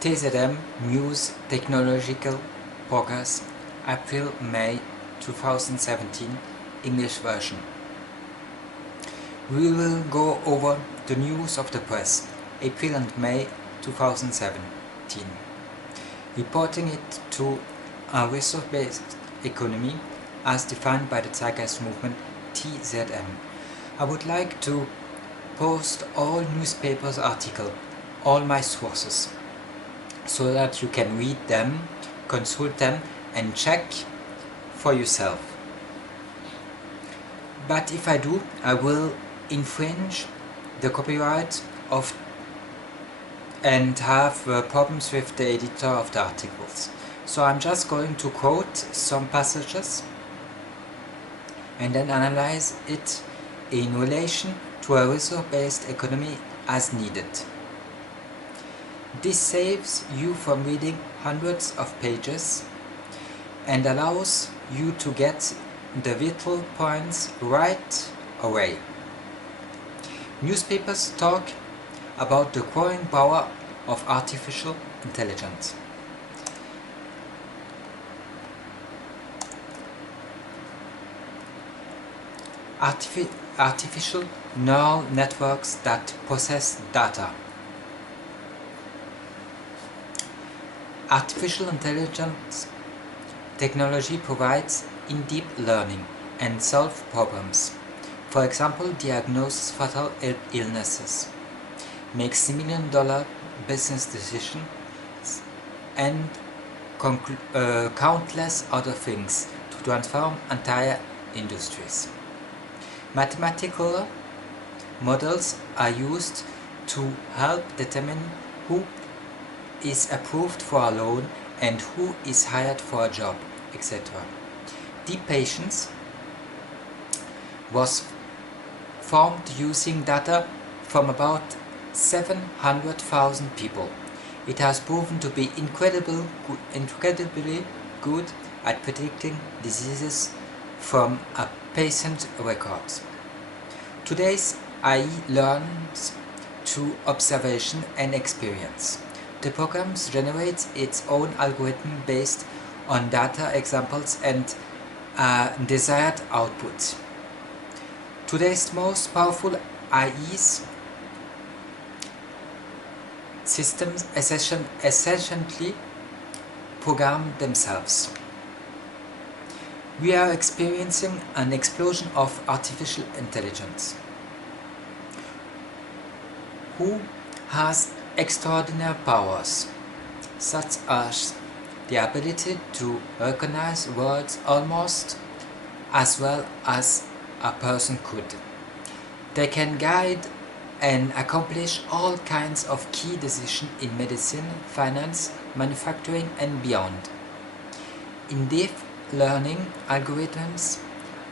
TZM News Technological Progress, April-May 2017, English version. We will go over the news of the press, April and May 2017, reporting it to a resource-based economy as defined by the Zeitgeist movement, TZM. I would like to post all newspapers articles, all my sources, so that you can read them, consult them, and check for yourself. But if I do, I will infringe the copyright of and have problems with the editor of the articles. So I'm just going to quote some passages and then analyze it in relation to a resource-based economy as needed. This saves you from reading hundreds of pages and allows you to get the vital points right away. Newspapers talk about the growing power of artificial intelligence. Artificial neural networks that process data. Artificial intelligence technology provides in-depth learning and solve problems. For example, diagnose fatal illnesses, makes $1 million business decisions, and countless other things to transform entire industries. Mathematical models are used to help determine who is approved for a loan and who is hired for a job, etc. Deep Patience was formed using data from about 700,000 people. It has proven to be incredibly good at predicting diseases from a patient records. Today's AI learns through observation and experience. The program generates its own algorithm based on data examples and desired output. Today's most powerful AIs systems essentially program themselves. We are experiencing an explosion of artificial intelligence. Who has extraordinary powers, such as the ability to recognize words almost as well as a person could. They can guide and accomplish all kinds of key decisions in medicine, finance, manufacturing, and beyond. In deep learning algorithms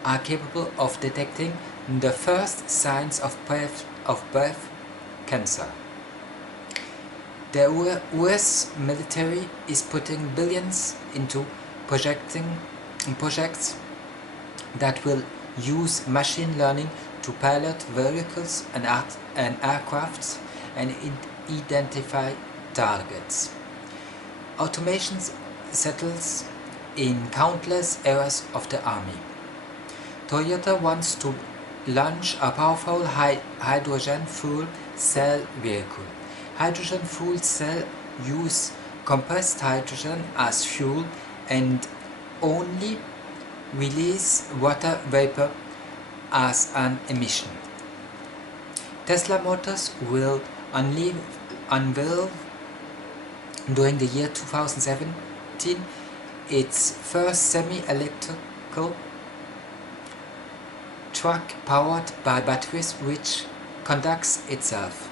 are capable of detecting the first signs of breast cancer. The US military is putting billions into projects that will use machine learning to pilot vehicles and aircrafts and identify targets. Automation settles in countless areas of the army. Toyota wants to launch a powerful hydrogen fuel cell vehicle. Hydrogen fuel cells use compressed hydrogen as fuel and only release water vapor as an emission. Tesla Motors will unveil during the year 2017 its first semi-electrical truck powered by batteries which conducts itself.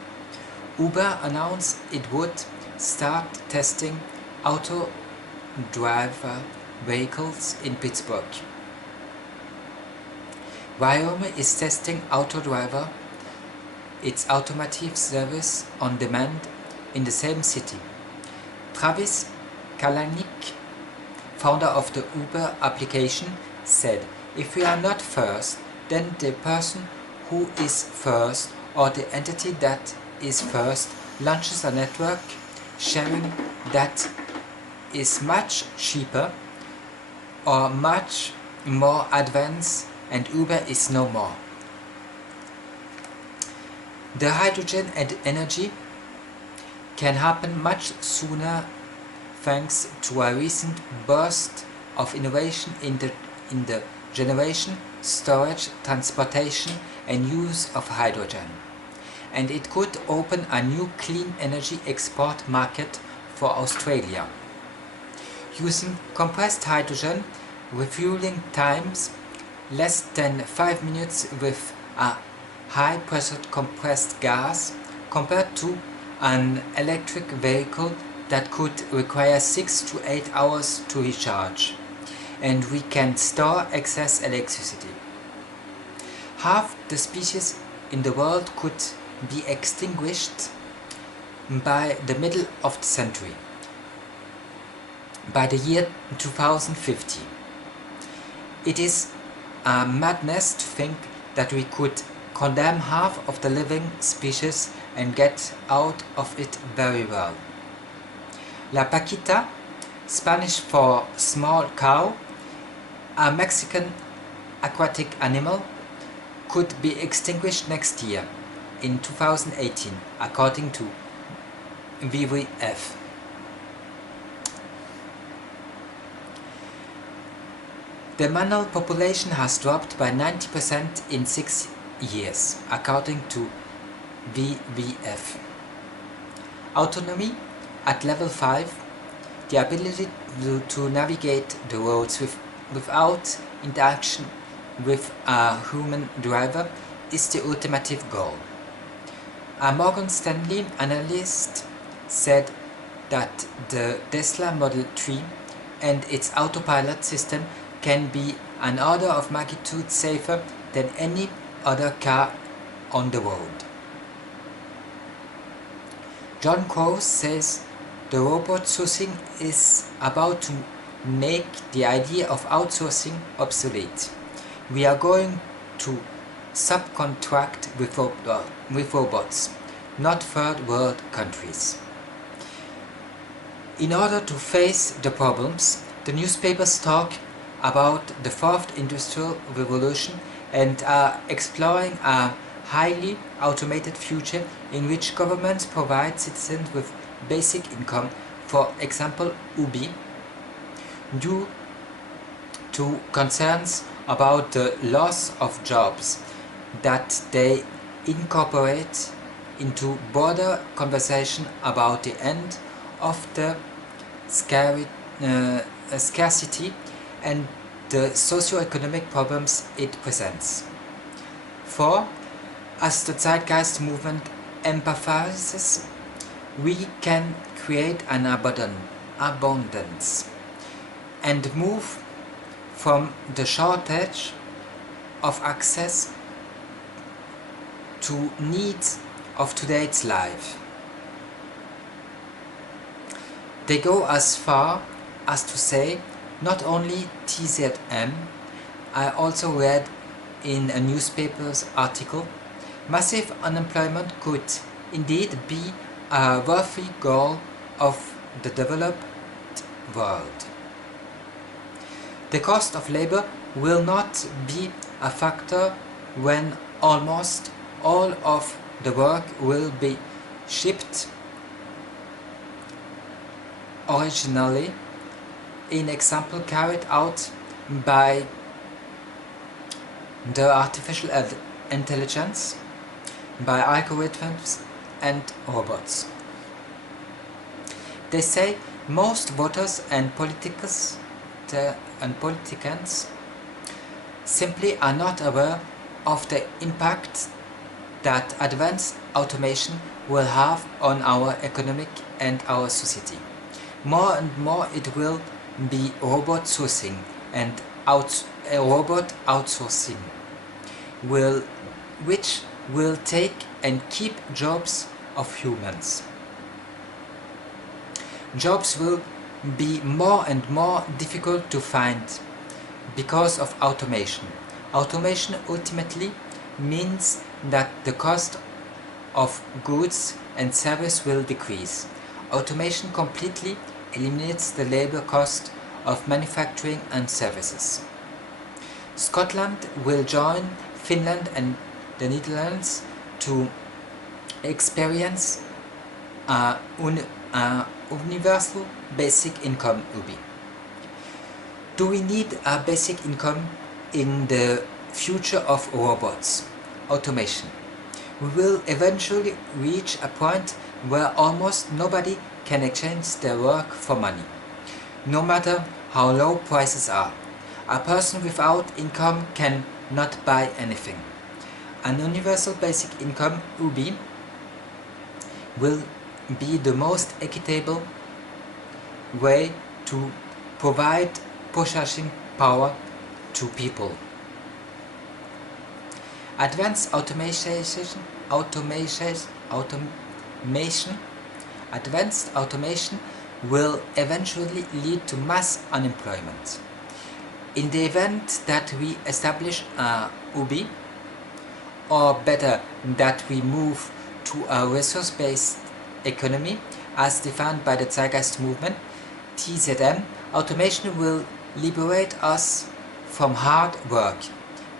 Uber announced it would start testing auto-driver vehicles in Pittsburgh. Wyoming is testing AutoDriver, its automotive service on demand, in the same city. Travis Kalanick, founder of the Uber application, said, "If we are not first, then the person who is first or the entity that is first launches a network sharing that is much cheaper or much more advanced, and Uber is no more. The hydrogen energy can happen much sooner thanks to a recent burst of innovation in the generation, storage, transportation and use of hydrogen. And it could open a new clean energy export market for Australia. Using compressed hydrogen, refueling times less than 5 minutes with a high pressure compressed gas compared to an electric vehicle that could require 6 to 8 hours to recharge, and we can store excess electricity. Half the species in the world could be extinguished by the middle of the century, by the year 2050. It is a madness to think that we could condemn half of the living species and get out of it very well. La Paquita, Spanish for small cow, a Mexican aquatic animal, could be extinguished next year, in 2018, according to WWF. The mammal population has dropped by 90% in 6 years, according to WWF. Autonomy at level 5, the ability to navigate the roads without interaction with a human driver, is the ultimate goal. A Morgan Stanley analyst said that the Tesla Model 3 and its autopilot system can be an order of magnitude safer than any other car on the road. John Crowe says the robot sourcing is about to make the idea of outsourcing obsolete. We are going to subcontract with robots, not third world countries. In order to face the problems, the newspapers talk about the fourth industrial revolution and are exploring a highly automated future in which governments provide citizens with basic income, for example Ubi, due to concerns about the loss of jobs that they incorporate into broader conversation about the end of the scarcity and the socio-economic problems it presents. 4. As the Zeitgeist movement empathizes, we can create an abundance and move from the shortage of access to needs of today's life. They go as far as to say not only TZM, I also read in a newspaper's article, massive unemployment could indeed be a worthy goal of the developed world. The cost of labor will not be a factor when almost all of the work will be shipped originally, in example carried out by the artificial intelligence, by algorithms and robots. They say most voters and politicians simply are not aware of the impact that advanced automation will have on our economic and our society. More and more it will be robot sourcing and robot outsourcing, which will take and keep jobs of humans. Jobs will be more and more difficult to find because of automation. Automation ultimately means that the cost of goods and service will decrease. Automation completely eliminates the labor cost of manufacturing and services. Scotland will join Finland and the Netherlands to experience a universal basic income (UBI). Do we need a basic income in the future of robots, automation? We will eventually reach a point where almost nobody can exchange their work for money, no matter how low prices are. A person without income can not buy anything. An universal basic income (UBI) will be the most equitable way to provide purchasing power to people. Advanced automation will eventually lead to mass unemployment. In the event that we establish a UBI, or better, that we move to a resource-based economy as defined by the Zeitgeist movement, TZM, automation will liberate us from hard work,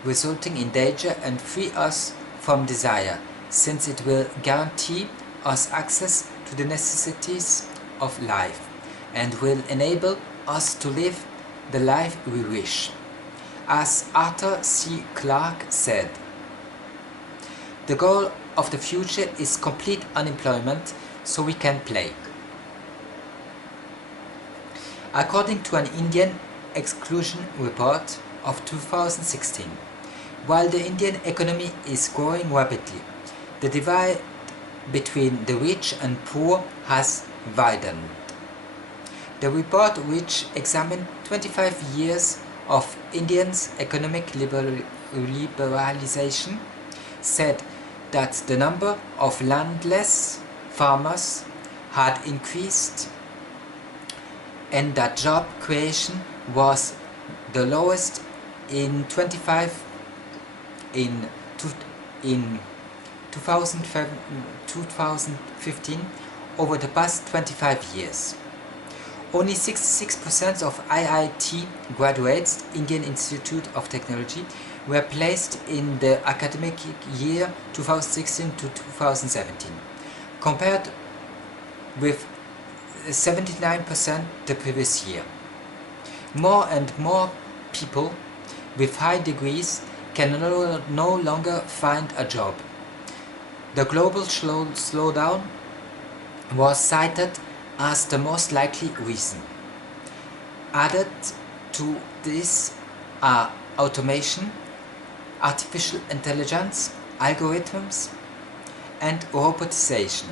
resulting in danger, and free us from desire, since it will guarantee us access to the necessities of life, and will enable us to live the life we wish. As Arthur C. Clarke said, "The goal of the future is complete unemployment so we can play." According to an Indian exclusion report of 2016, while the Indian economy is growing rapidly, the divide between the rich and poor has widened. The report, which examined 25 years of India's economic liberalization, said that the number of landless farmers had increased and that job creation was the lowest in 2015 over the past 25 years. Only 66% of IIT graduates, Indian Institute of Technology, were placed in the academic year 2016 to 2017, compared with 79% the previous year. More and more people with high degrees can no longer find a job. The global slowdown was cited as the most likely reason. Added to this are automation, artificial intelligence, algorithms, and robotization.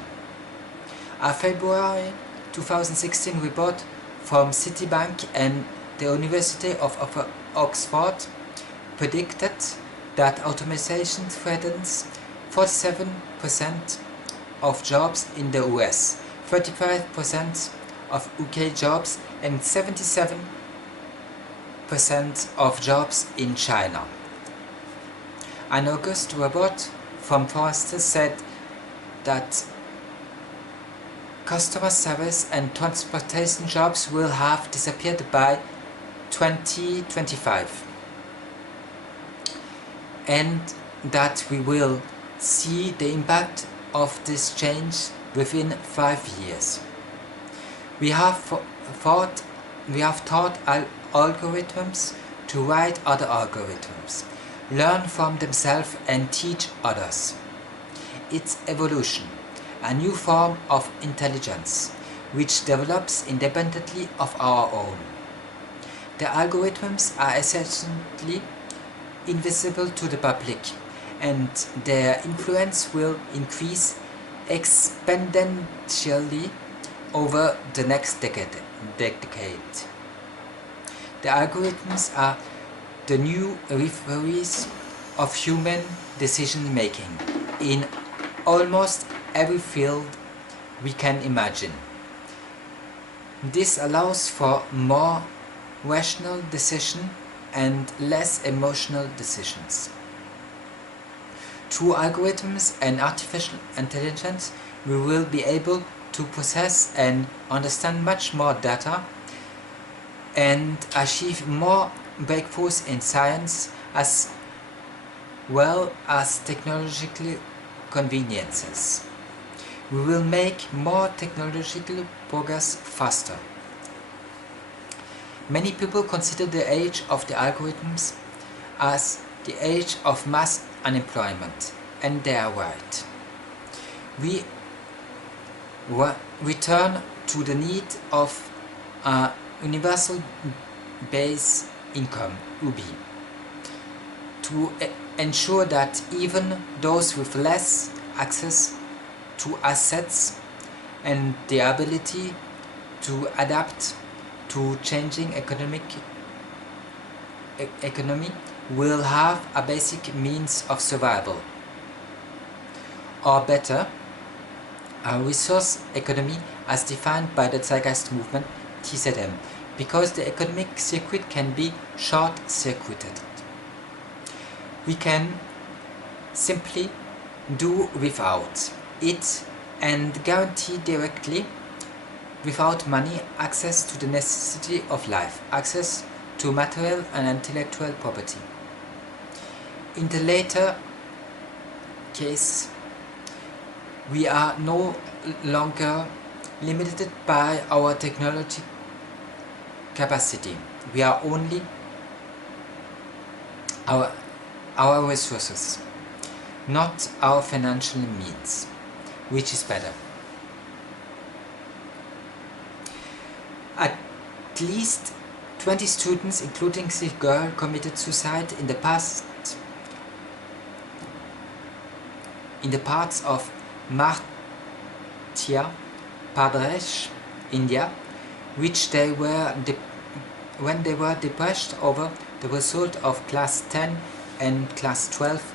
A February 2016 report from Citibank and the University of Oxford predicted that automation threatens 47% of jobs in the US, 35% of UK jobs, and 77% of jobs in China. An August report from Forrester said that customer service and transportation jobs will have disappeared by 2025, and that we will see the impact of this change within 5 years. We have taught algorithms to write other algorithms, learn from themselves and teach others. It's evolution, a new form of intelligence, which develops independently of our own. The algorithms are essentially invisible to the public, and their influence will increase exponentially over the next decade. The algorithms are the new referees of human decision-making in almost every field we can imagine. This allows for more rational decision and less emotional decisions. Through algorithms and artificial intelligence, we will be able to process and understand much more data and achieve more breakthroughs in science as well as technological conveniences. We will make more technological progress faster. Many people consider the age of the algorithms as the age of mass unemployment, and they are right. We return to the need of a universal base income, UBI, to ensure that even those with less access to assets and the ability to adapt to changing economy will have a basic means of survival, or better, a resource economy as defined by the Zeitgeist movement, TZM, because the economic circuit can be short-circuited. We can simply do without it and guarantee directly, without money, access to the necessity of life, access to material and intellectual property. In the latter case, we are no longer limited by our technology capacity. We are only our resources, not our financial means, which is better. At least 20 students, including the girl, committed suicide in the past in the parts of Madhya Pradesh, India, which they were when they were depressed over the result of class 10 and class 12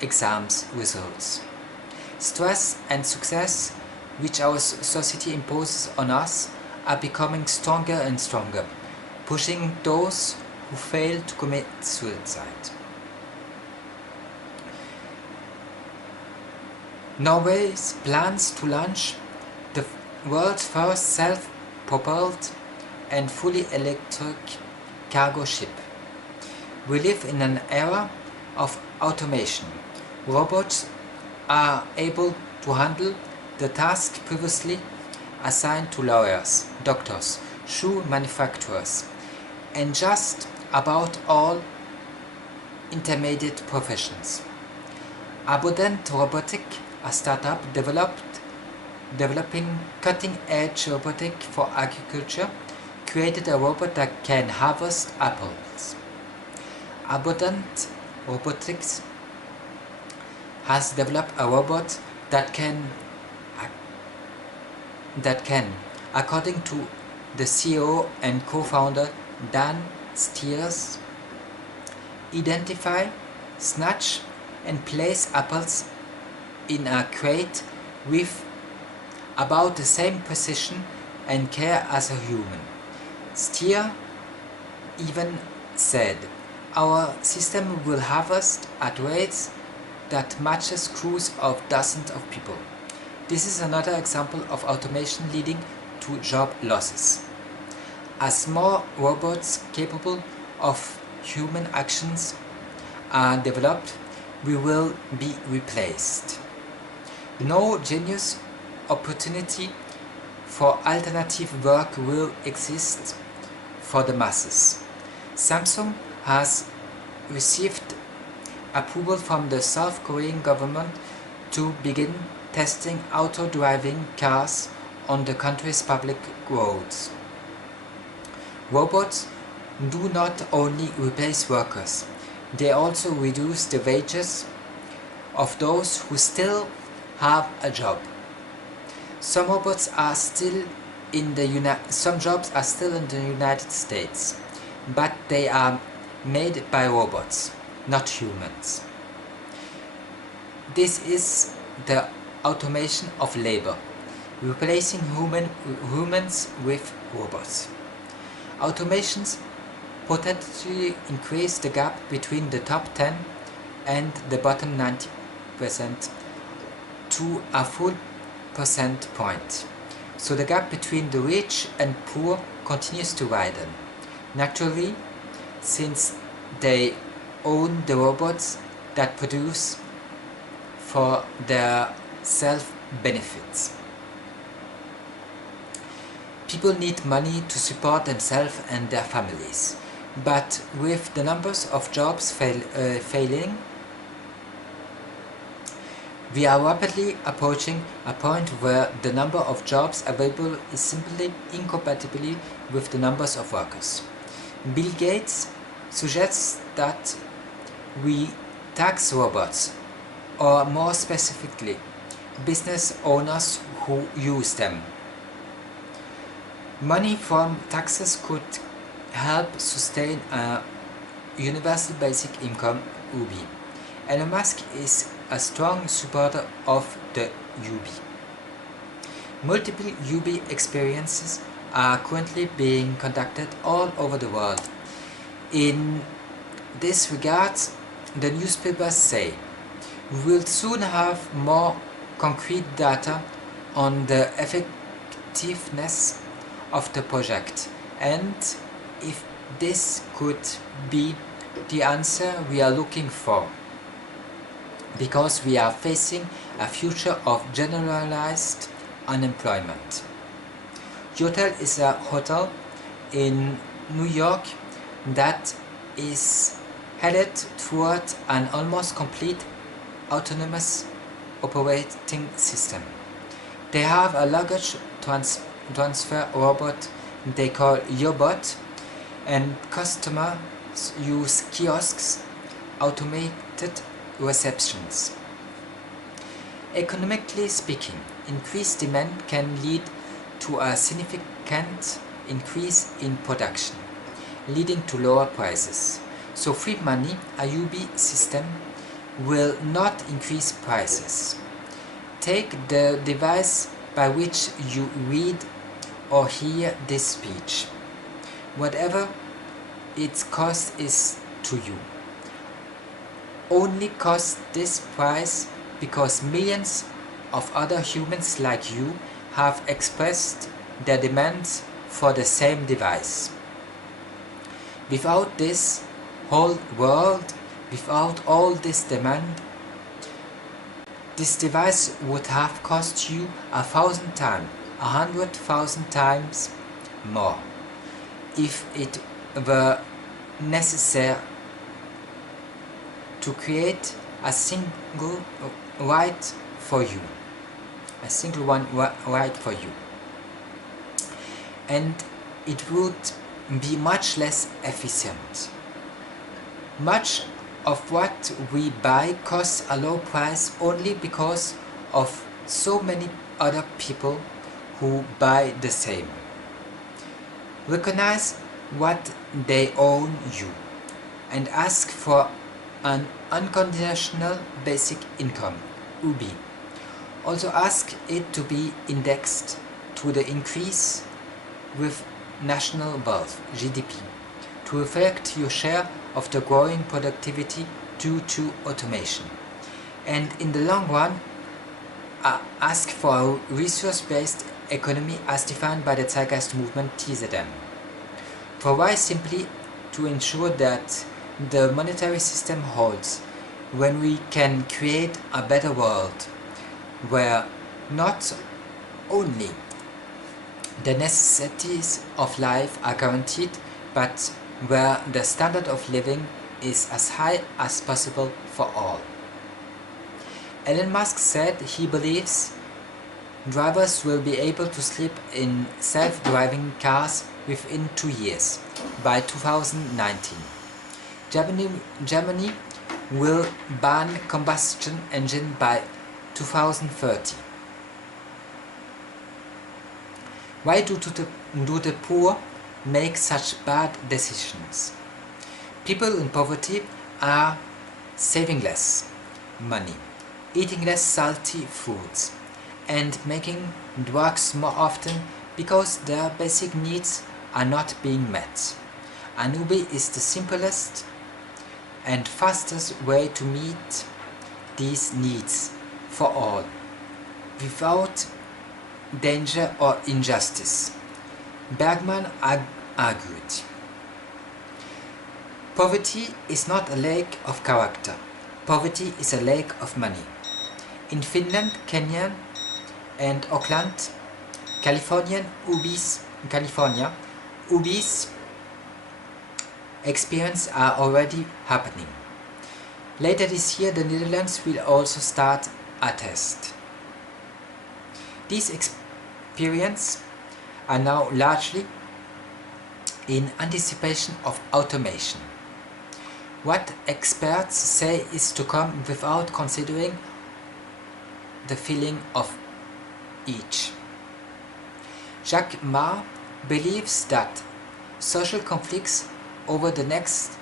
exams results. Stress and success, which our society imposes on us, are becoming stronger and stronger, pushing those who fail to commit suicide. Norway plans to launch the world's first self-propelled and fully electric cargo ship. We live in an era of automation. Robots are able to handle the task previously assigned to lawyers, doctors, shoe manufacturers, and just about all intermediate professions. Abundant Robotic, a startup developing cutting-edge robotic for agriculture, created a robot that can harvest apples. Abundant Robotics has developed a robot that can, according to the CEO and co-founder Dan Steers, identify, snatch and place apples in a crate with about the same precision and care as a human. Steer even said, "Our system will harvest at rates that matches crews of dozens of people." This is another example of automation leading to job losses. As more robots capable of human actions are developed, we will be replaced. No genius opportunity for alternative work will exist for the masses. Samsung has received approval from the South Korean government to begin testing auto-driving cars on the country's public roads. Robots do not only replace workers, they also reduce the wages of those who still have a job. Some jobs are still in the United States, but they are made by robots, not humans. This is the automation of labor, replacing humans with robots. Automations potentially increase the gap between the top 10 and the bottom 90% to a full percent point. So the gap between the rich and poor continues to widen. Naturally, since they own the robots that produce for their self-benefits. People need money to support themselves and their families, but with the numbers of jobs failing, we are rapidly approaching a point where the number of jobs available is simply incompatible with the numbers of workers. Bill Gates suggests that we tax robots, or more specifically, business owners who use them. Money from taxes could help sustain a universal basic income (UBI). Elon Musk is a strong supporter of the UBI. Multiple UBI experiences are currently being conducted all over the world. In this regard, the newspapers say, we will soon have more concrete data on the effectiveness of the project, and if this could be the answer we are looking for, because we are facing a future of generalized unemployment. Yotel is a hotel in New York that is headed toward an almost complete autonomous operating system. They have a luggage transfer robot they call Yobot, and customers use kiosks, automated receptions. Economically speaking, increased demand can lead to a significant increase in production, leading to lower prices. So free money, a UB system, will not increase prices. Take the device by which you read or hear this speech, whatever its cost is to you. Only cost this price because millions of other humans like you have expressed their demands for the same device. Without this whole world, without all this demand, this device would have cost you 1,000 times, 100,000 times more, if it were necessary to create a single right for you, a single one right for you, and it would be much less efficient. Much of what we buy costs a low price only because of so many other people who buy the same. Recognize what they own you and ask for an unconditional basic income, UBI. Also ask it to be indexed to the increase with national wealth, GDP, to reflect your share of the growing productivity due to automation. And in the long run, ask for a resource-based economy as defined by the Zeitgeist movement, TZM. Provide simply to ensure that the monetary system holds when we can create a better world where not only the necessities of life are guaranteed, but where the standard of living is as high as possible for all. Elon Musk said he believes drivers will be able to sleep in self-driving cars within 2 years, by 2019. Germany will ban combustion engine by 2030. Why do the poor make such bad decisions? People in poverty are saving less money, eating less salty foods, and making drugs more often because their basic needs are not being met. An UBI is the simplest and fastest way to meet these needs for all, without danger or injustice. Bergman argued, poverty is not a lack of character. Poverty is a lack of money. In Finland, Kenya, and Oakland, California, UBI's experience are already happening. Later this year, the Netherlands will also start a test. These experiences are now largely in anticipation of automation. What experts say is to come without considering the feeling of each. Jacques Ma believes that social conflicts over the next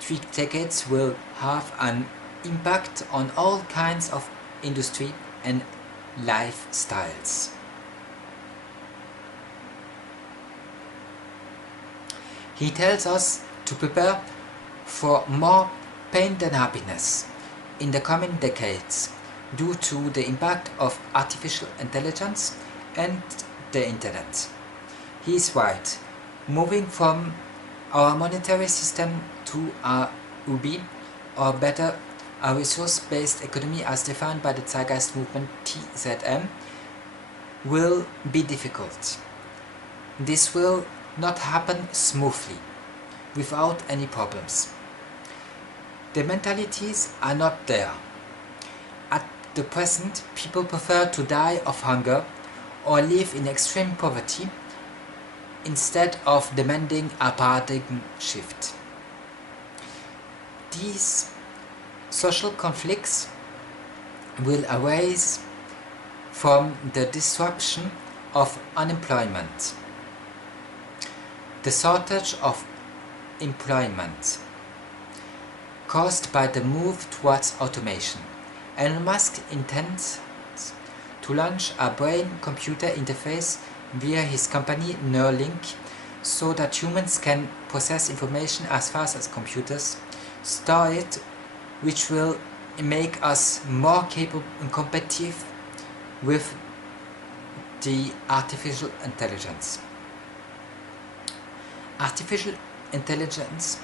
3 decades will have an impact on all kinds of industry and lifestyles. He tells us to prepare for more pain than happiness in the coming decades due to the impact of artificial intelligence and the internet. He is right. Moving from our monetary system to a UBI, or better, a resource-based economy as defined by the Zeitgeist movement TZM, will be difficult. This will not happen smoothly, without any problems. The mentalities are not there. At the present, people prefer to die of hunger or live in extreme poverty instead of demanding a paradigm shift. These social conflicts will arise from the disruption of unemployment, the shortage of employment caused by the move towards automation. Elon Musk intends to launch a brain-computer interface via his company Neuralink so that humans can process information as fast as computers store it, which will make us more capable and competitive with the artificial intelligence. Artificial intelligence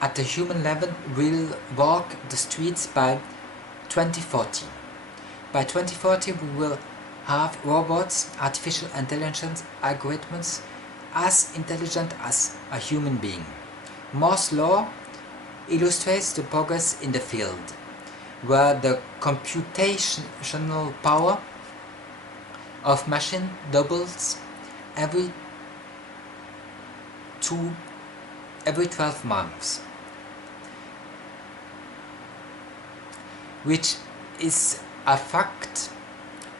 at the human level will walk the streets by 2040. By 2040 we will have robots, artificial intelligence algorithms as intelligent as a human being. Moore's law illustrates the progress in the field, where the computational power of machine doubles every 12 months, which is a fact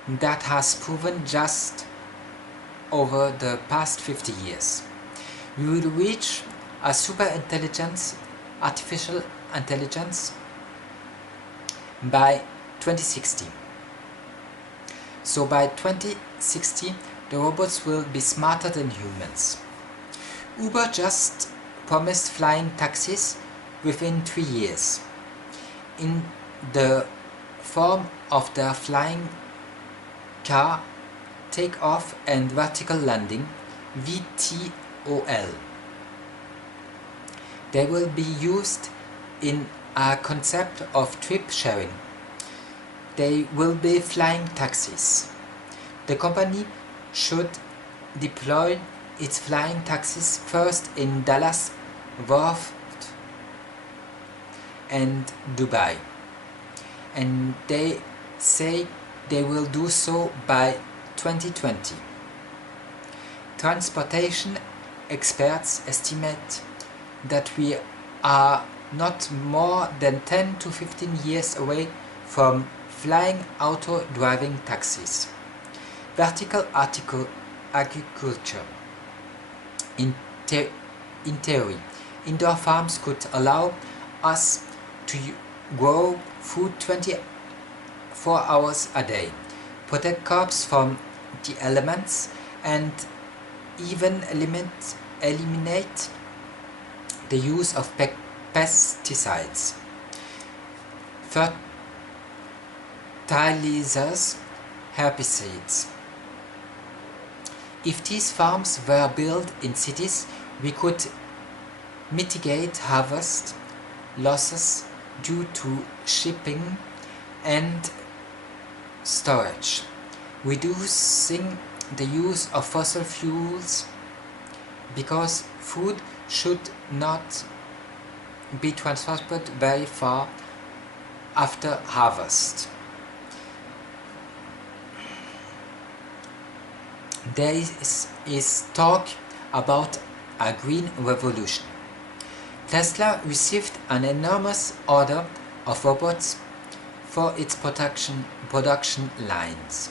that has proven just over the past 50 years. We will reach a super intelligence, artificial intelligence, by 2060. So by 2060 the robots will be smarter than humans. Uber just promised flying taxis within 3 years in the form of their flying car takeoff and vertical landing (VTOL). They will be used in a concept of trip sharing. They will be flying taxis. The company should deploy its flying taxis first in Dallas, Fort and Dubai, and they say they will do so by 2020. Transportation experts estimate that we are not more than 10 to 15 years away from flying auto-driving taxis. Vertical agriculture. In theory, indoor farms could allow us to grow food 24 hours a day, protect crops from the elements, and even eliminate the use of pesticides, fertilizers, herbicides, If these farms were built in cities, we could mitigate harvest losses due to shipping and storage, reducing the use of fossil fuels because food should not be transported very far after harvest. There is talk about a green revolution. Tesla received an enormous order of robots for its production lines.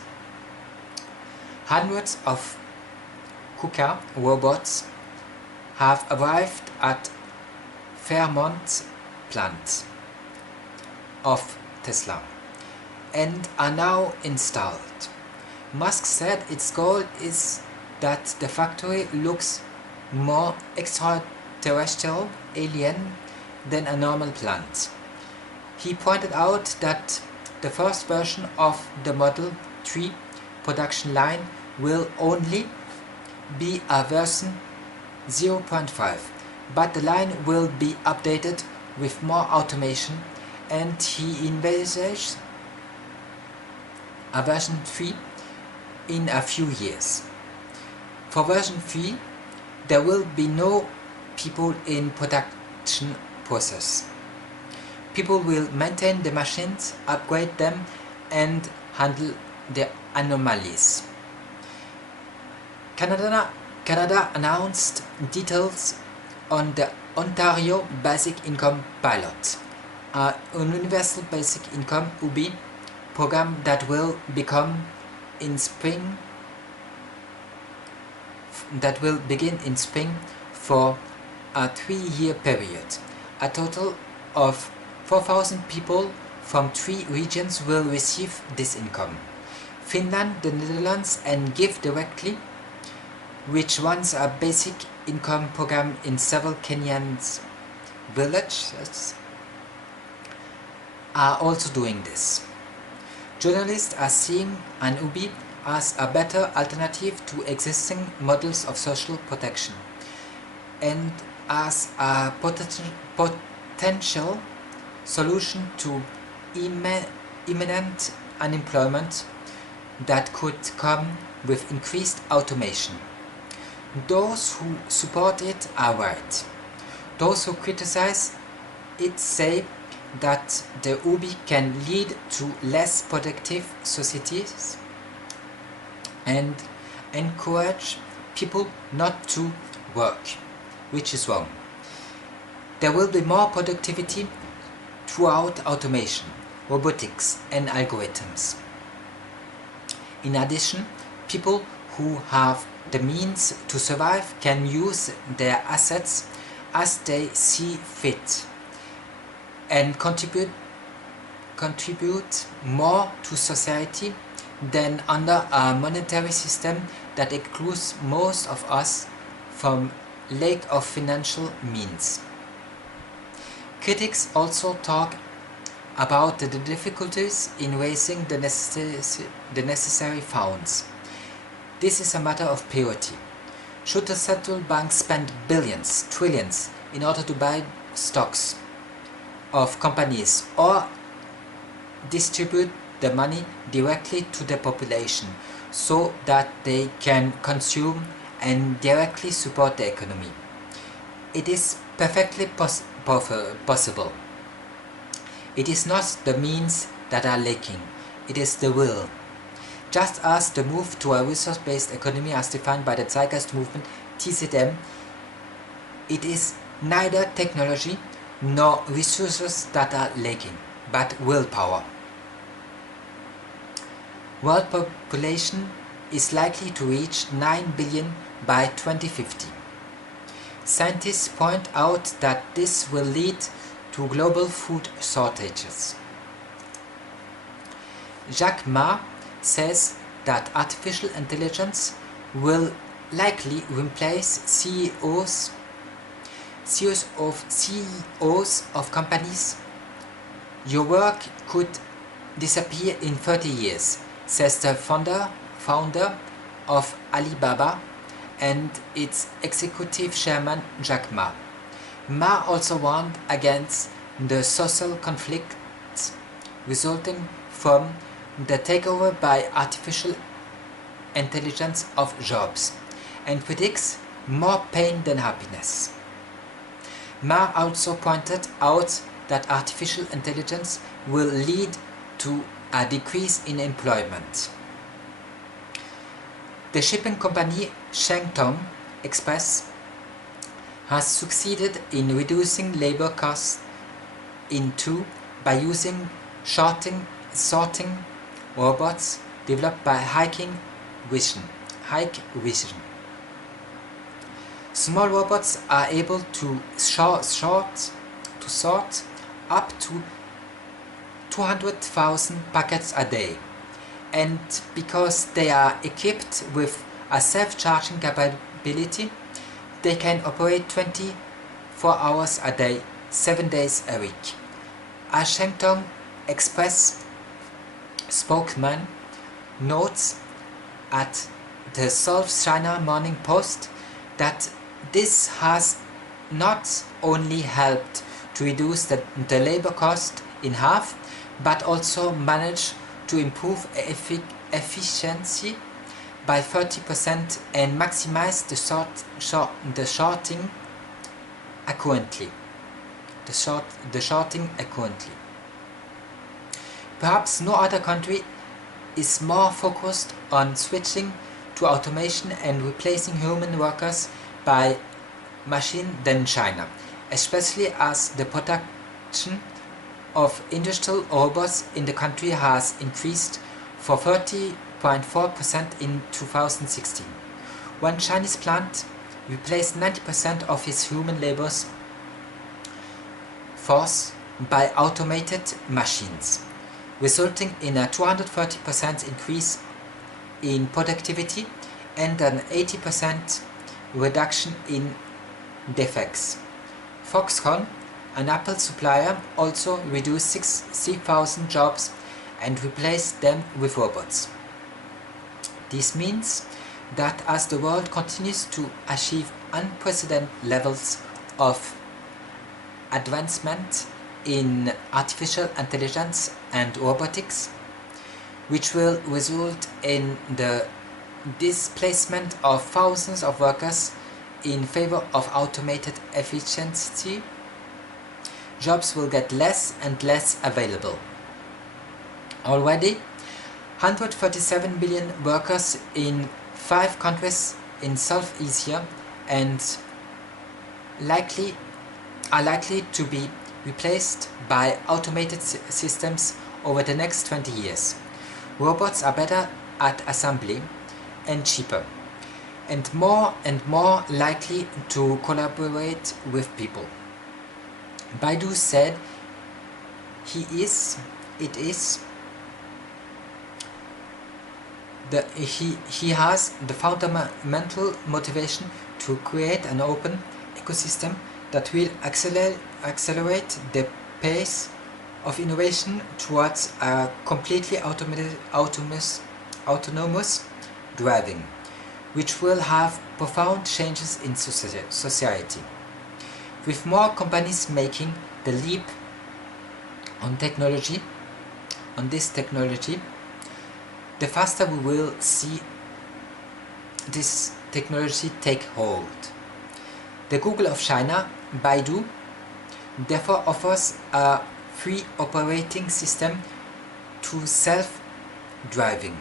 Hundreds of KUKA robots have arrived at Fairmont plant of Tesla and are now installed. Musk said its goal is that the factory looks more extraterrestrial alien than a normal plant. He pointed out that the first version of the Model 3 production line will only be a version 0.5, but the line will be updated with more automation, and he envisages a version 3 in a few years. For version 3, there will be no people in production process. People will maintain the machines, upgrade them, and handle the anomalies. Canada announced details on the Ontario Basic Income Pilot, an Universal Basic Income (UBI) program that will begin in spring for a 3-year period. A total of 4,000 people from 3 regions will receive this income: Finland, the Netherlands, and Give Directly, which runs a basic income program in several Kenyan villages, are also doing this. Journalists are seeing an UBI as a better alternative to existing models of social protection and as a potential solution to imminent unemployment that could come with increased automation. Those who support it are right. Those who criticize it say that the UBI can lead to less productive societies and encourage people not to work, which is wrong. There will be more productivity throughout automation, robotics, and algorithms. In addition, people who have the means to survive can use their assets as they see fit and contribute more to society than under a monetary system that excludes most of us from lack of financial means. Critics also talk about the difficulties in raising the necessary funds. This is a matter of priority. Should the central bank spend billions, trillions in order to buy stocks of companies, or distribute the money directly to the population so that they can consume and directly support the economy? It is perfectly possible. It is not the means that are lacking, it is the will. Just as the move to a resource-based economy as defined by the Zeitgeist movement, TZM, it is neither technology nor resources that are lacking, but willpower. World population is likely to reach 9 billion by 2050. Scientists point out that this will lead to global food shortages. Jack Ma says that artificial intelligence will likely replace CEOs of companies. Your work could disappear in 30 years, says the founder of Alibaba and its executive chairman Jack Ma. Ma also warned against the social conflicts resulting from the takeover by artificial intelligence of jobs and predicts more pain than happiness. Ma also pointed out that artificial intelligence will lead to a decrease in employment. The shipping company Shandong Express has succeeded in reducing labor costs in two by using sorting robots developed by Hike Vision. Small robots are able to sort up to 200,000 packets a day, and because they are equipped with a self-charging capability, they can operate 24 hours a day, 7 days a week. A Shandong Express spokesman notes at the South China Morning Post that this has not only helped to reduce the labor cost in half, but also managed to improve efficiency by 30% and maximize the sorting accurately. Perhaps no other country is more focused on switching to automation and replacing human workers by machine than China, especially as the production of industrial robots in the country has increased for 30.4% in 2016. One Chinese plant replaced 90% of its human labor force by automated machines, resulting in a 230% increase in productivity and an 80% reduction in defects. Foxconn, an Apple supplier, also reduced 60,000 jobs and replaced them with robots. This means that as the world continues to achieve unprecedented levels of advancement in artificial intelligence and robotics, which will result in the displacement of thousands of workers in favor of automated efficiency, jobs will get less and less available. Already, 137 million workers in 5 countries in South Asia and are likely to be replaced by automated systems over the next 20 years. Robots are better at assembly and cheaper, and more likely to collaborate with people. Baidu said he has the fundamental motivation to create an open ecosystem that will accelerate the pace of innovation towards a completely autonomous driving, which will have profound changes in society. With more companies making the leap on this technology, the faster we will see this technology take hold. The Google of China, Baidu, therefore offers a free operating system to self-driving.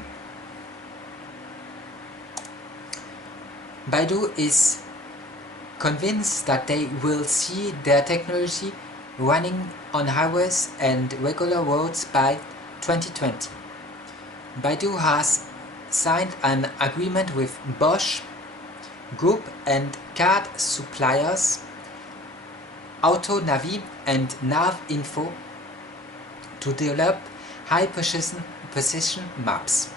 Baidu is convinced that they will see their technology running on highways and regular roads by 2020. Baidu has signed an agreement with Bosch Group and card suppliers AutoNavi and NavInfo to develop high-precision maps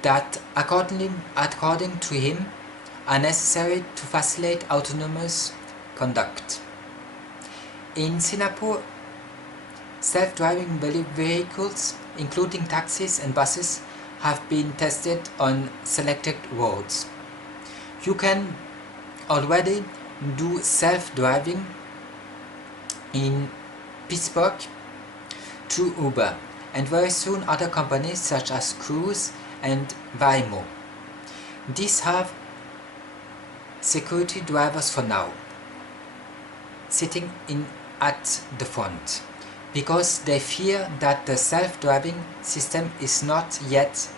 that, according to him, are necessary to facilitate autonomous conduct. In Singapore, self-driving vehicles, including taxis and buses, have been tested on selected roads. You can already do self-driving in Pittsburgh through Uber, and very soon other companies such as Cruise and Waymo. These have security drivers for now, sitting in at the front, because they fear that the self-driving system is not yet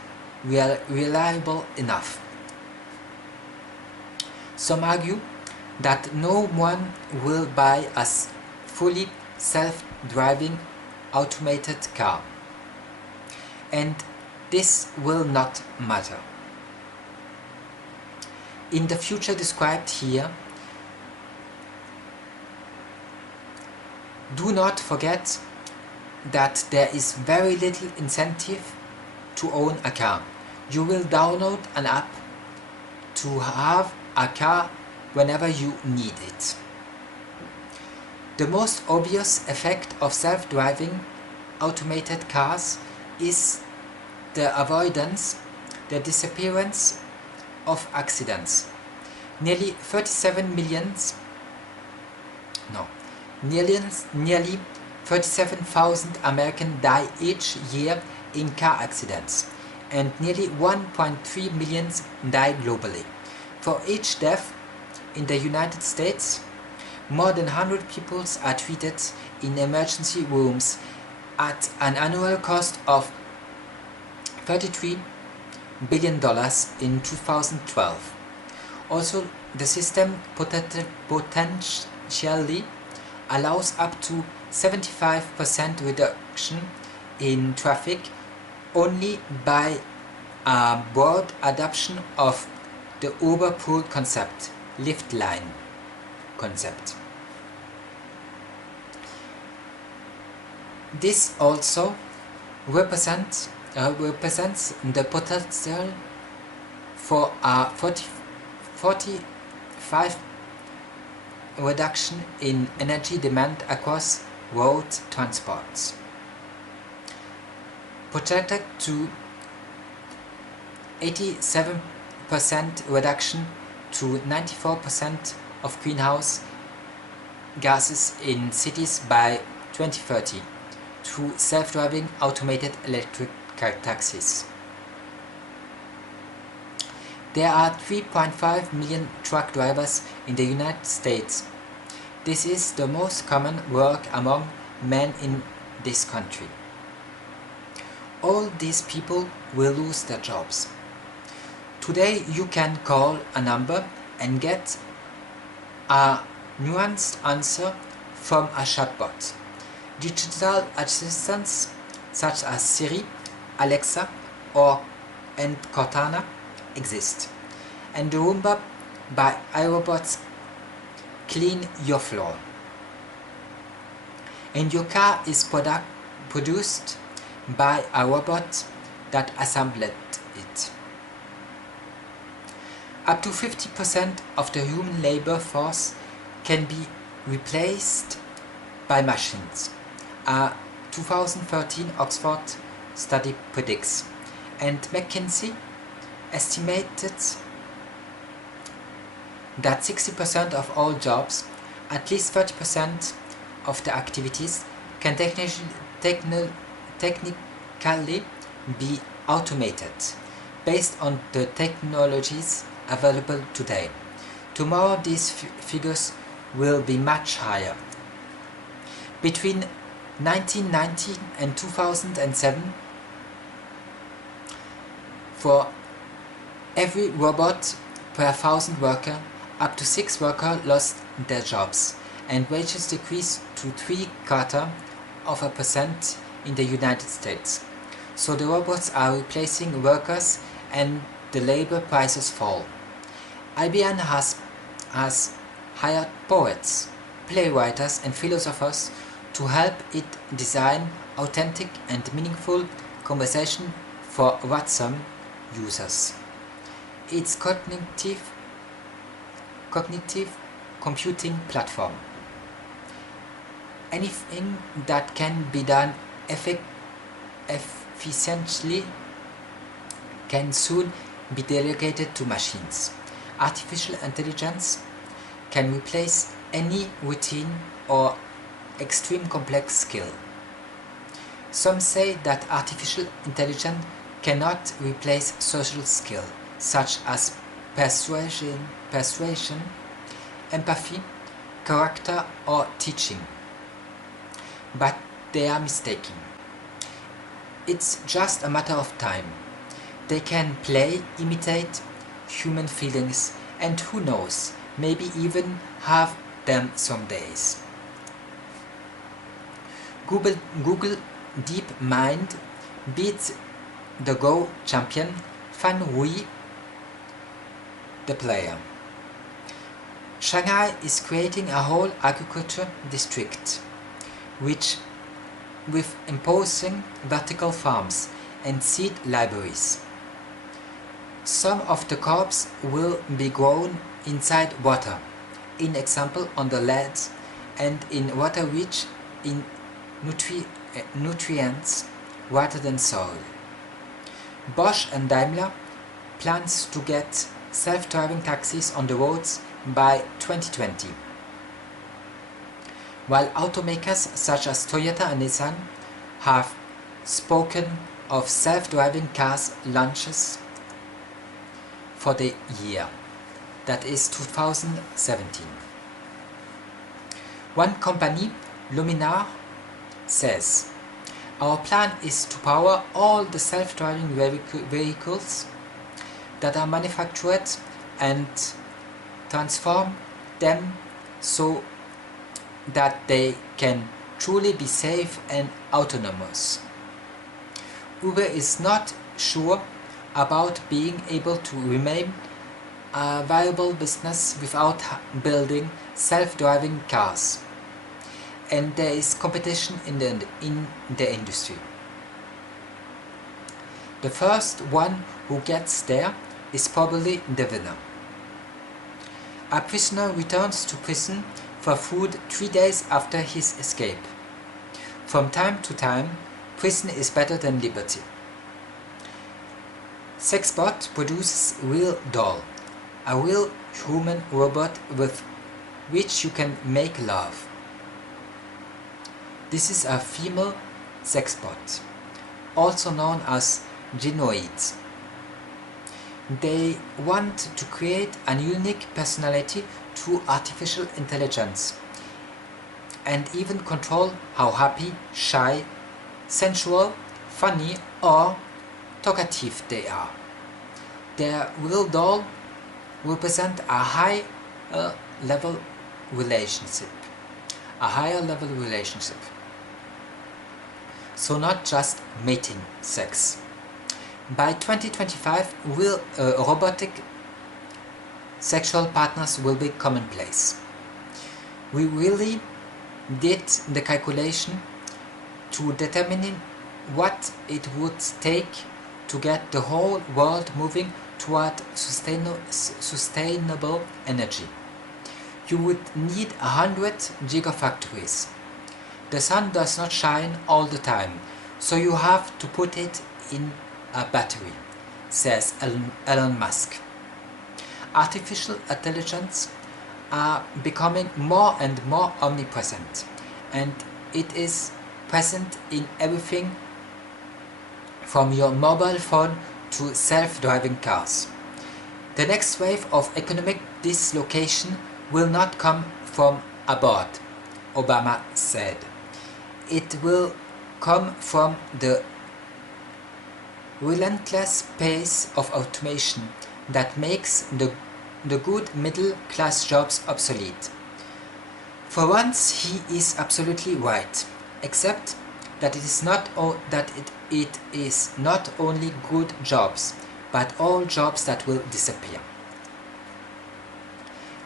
reliable enough. Some argue that no one will buy a fully self-driving automated car, and this will not matter. In the future described here, do not forget that there is very little incentive to own a car. You will download an app to have a car whenever you need it. The most obvious effect of self-driving automated cars is the avoidance, the disappearance of accidents. Nearly 37,000 Americans die each year in car accidents, and nearly 1.3 million die globally. For each death in the United States, more than 100 people are treated in emergency rooms at an annual cost of $33 billion in 2012. Also, the system potentially allows up to 75% reduction in traffic only by a broad adoption of the Uber pool concept, lift line concept. This also represents the potential for a 45% reduction in energy demand across road transports, projected to 87% reduction to 94% of greenhouse gases in cities by 2030 through self-driving automated electric car taxis. There are 3.5 million truck drivers in the United States. This is the most common work among men in this country. All these people will lose their jobs. Today you can call a number and get a nuanced answer from a chatbot. Digital assistants such as Siri, Alexa, and Cortana exist, and the Roomba by iRobots clean your floor, and your car is produced by a robot that assembled it. Up to 50% of the human labor force can be replaced by machines, a 2013 Oxford study predicts, and McKinsey estimated that 60% of all jobs, at least 30% of the activities, can technically be automated based on the technologies available today. Tomorrow these figures will be much higher. Between 1990 and 2007, for every robot per 1,000 workers, up to 6 workers lost their jobs, and wages decreased to 0.75% in the United States. So the robots are replacing workers and the labor prices fall. IBM has hired poets, playwrights and philosophers to help it design authentic and meaningful conversation for Watson users. Its cognitive computing platform. Anything that can be done efficiently can soon be delegated to machines. Artificial intelligence can replace any routine or extreme complex skill. Some say that artificial intelligence cannot replace social skill, such as persuasion, empathy, character, or teaching. But they are mistaken. It's just a matter of time. They can play, imitate human feelings, and who knows, maybe even have them some days. Google DeepMind beats the Go champion Fan Hui, the player. Shanghai is creating a whole agriculture district, with imposing vertical farms and seed libraries. Some of the crops will be grown inside water, in example on the lands and in water rich in nutrients rather than soil. Bosch and Daimler plans to get self-driving taxis on the roads by 2020. While automakers such as Toyota and Nissan have spoken of self-driving cars launches for the year, that is 2017. One company, Luminar, says, "Our plan is to power all the self-driving vehicles that are manufactured and transform them so that they can truly be safe and autonomous." Uber is not sure about being able to remain a viable business without building self-driving cars, and there is competition in the industry. The first one who gets there is probably the winner. A prisoner returns to prison for food 3 days after his escape. From time to time, prison is better than liberty. Sexbot produces Real Doll, a real human robot with which you can make love. This is a female sexbot, also known as gynoids. They want to create a unique personality through artificial intelligence and even control how happy, shy, sensual, funny or talkative they are. Their real doll represents a higher level relationship. So not just mating sex. By 2025, robotic sexual partners will be commonplace. We really did the calculation to determine what it would take to get the whole world moving toward sustainable energy. You would need 100 gigafactories. The sun does not shine all the time, so you have to put it in a battery, says Elon Musk. Artificial intelligence are becoming more and more omnipresent, and it is present in everything from your mobile phone to self-driving cars. The next wave of economic dislocation will not come from abroad, Obama said. It will come from the relentless pace of automation that makes the good middle-class jobs obsolete. For once, he is absolutely right, except that it is not only good jobs, but all jobs that will disappear.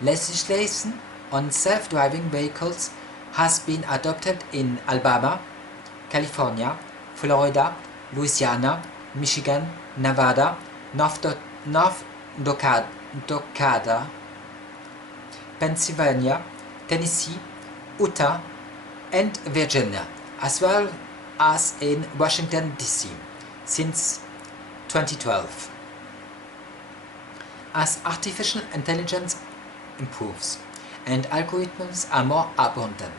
Legislation on self-driving vehicles has been adopted in Alabama, California, Florida, Louisiana, Michigan, Nevada, North Dakota, Pennsylvania, Tennessee, Utah, and Virginia, as well as in Washington, D.C. since 2012. As artificial intelligence improves and algorithms are more abundant,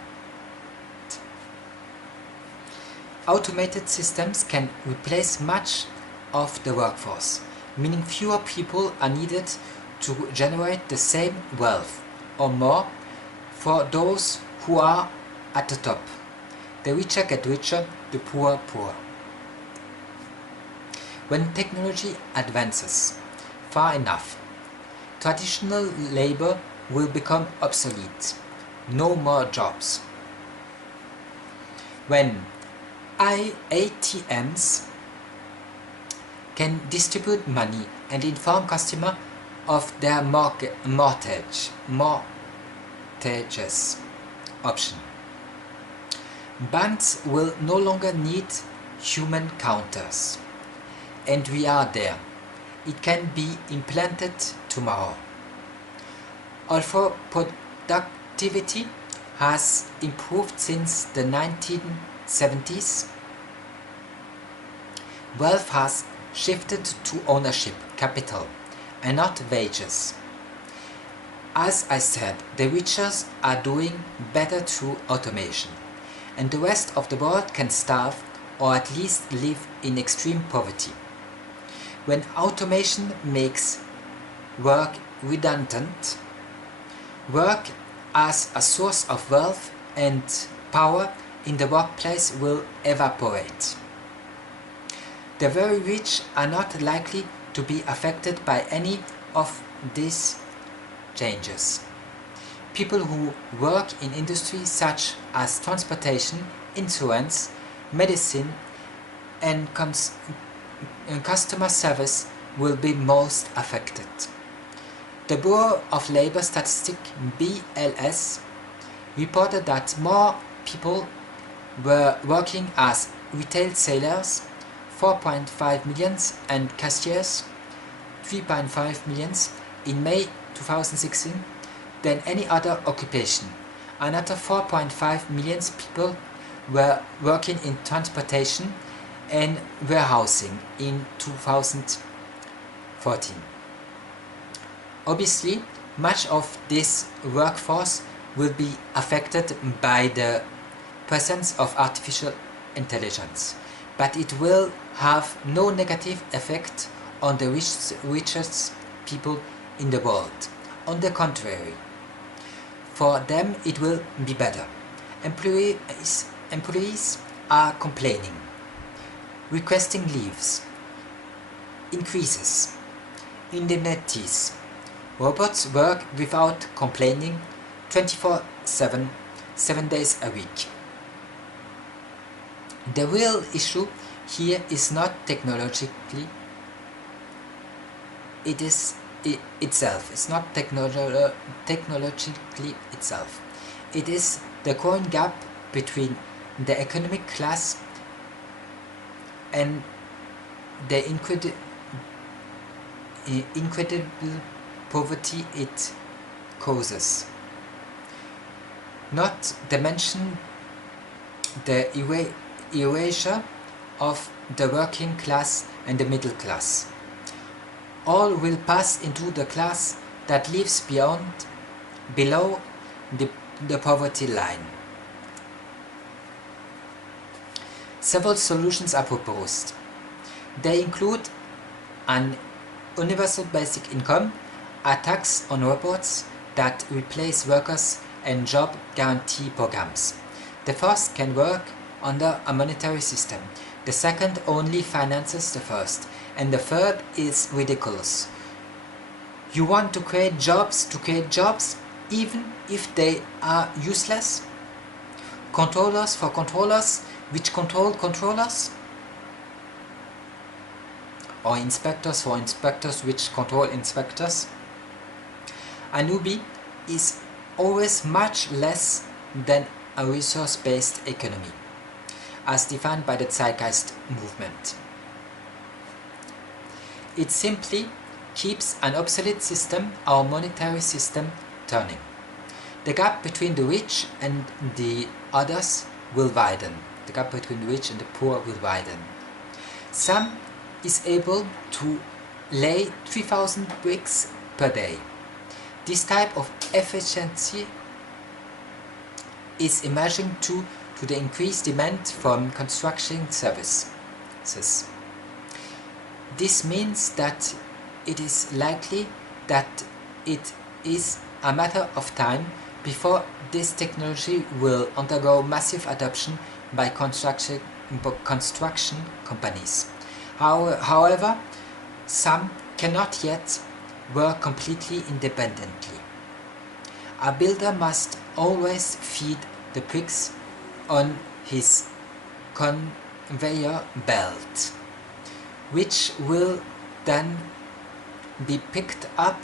automated systems can replace much of the workforce, meaning fewer people are needed to generate the same wealth or more for those who are at the top. The richer get richer, the poor poorer. When technology advances far enough, traditional labor will become obsolete. No more jobs. When ATMs can distribute money and inform customers of their mortgages option. Banks will no longer need human counters. And we are there. It can be implanted tomorrow. Although productivity has improved since the 1970s, wealth has shifted to ownership, capital, and not wages. As I said, the richest are doing better through automation, and the rest of the world can starve or at least live in extreme poverty. When automation makes work redundant, work as a source of wealth and power in the workplace will evaporate. The very rich are not likely to be affected by any of these changes. People who work in industries such as transportation, insurance, medicine, and customer service will be most affected. The Bureau of Labor Statistics (BLS) reported that more people were working as retail sellers, 4.5 million, and cashiers, 3.5 million, in May 2016 than any other occupation. Another 4.5 million people were working in transportation and warehousing in 2014. Obviously, much of this workforce will be affected by the presence of artificial intelligence, but it will have no negative effect on the richest people in the world. On the contrary, for them it will be better. Employees are complaining, requesting leaves, increases, indemnities. Robots work without complaining 24/7, 7 days a week. The real issue here is not technologically, it is itself. It's not technologically itself. It is the growing gap between the economic class and the incredible poverty it causes. Not to mention the erasure of the working class and the middle class. All will pass into the class that lives below the poverty line. Several solutions are proposed. They include an universal basic income, a tax on robots that replace workers, and job guarantee programs. The first can work under a monetary system. The second only finances the first. And the third is ridiculous. You want to create jobs even if they are useless? Controllers for controllers which control controllers? Or inspectors for inspectors which control inspectors? A newbie is always much less than a resource-based economy, as defined by the Zeitgeist movement. It simply keeps an obsolete system, our monetary system, turning. The gap between the rich and the others will widen. The gap between the rich and the poor will widen. Some is able to lay 3,000 bricks per day. This type of efficiency is emerging due to the increased demand from construction services. This means that it is likely that it is a matter of time before this technology will undergo massive adoption by construction companies. However, some cannot yet work completely independently. A builder must always feed the bricks on his conveyor belt, which will then be picked up